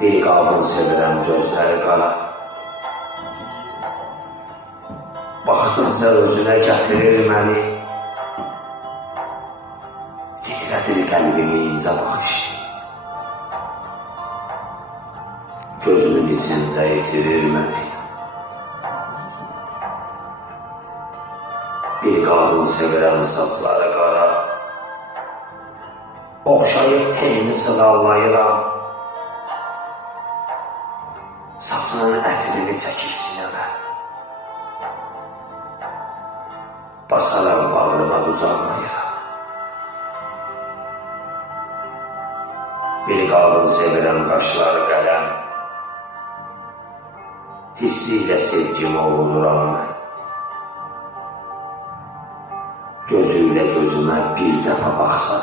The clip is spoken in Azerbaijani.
Bir qadın sevirəm, gözləri qara. Baxdıqca özünə gətirir məni. Titrədir qəlbimi incə baxış. Gözünün içində itirir məni. Bir qadın sevirəm, saçları qara. Oxşayıb tenini sığallayıram. Saçının ətrini çəkib sinəmə. Basaram bağrıma qucaqlayıram. Bir qadın sevirəm, qaşları qələm. Hissi ilə sevgimi oğuluram mən. Gözü ilə gözümə bir dəfə baxsa,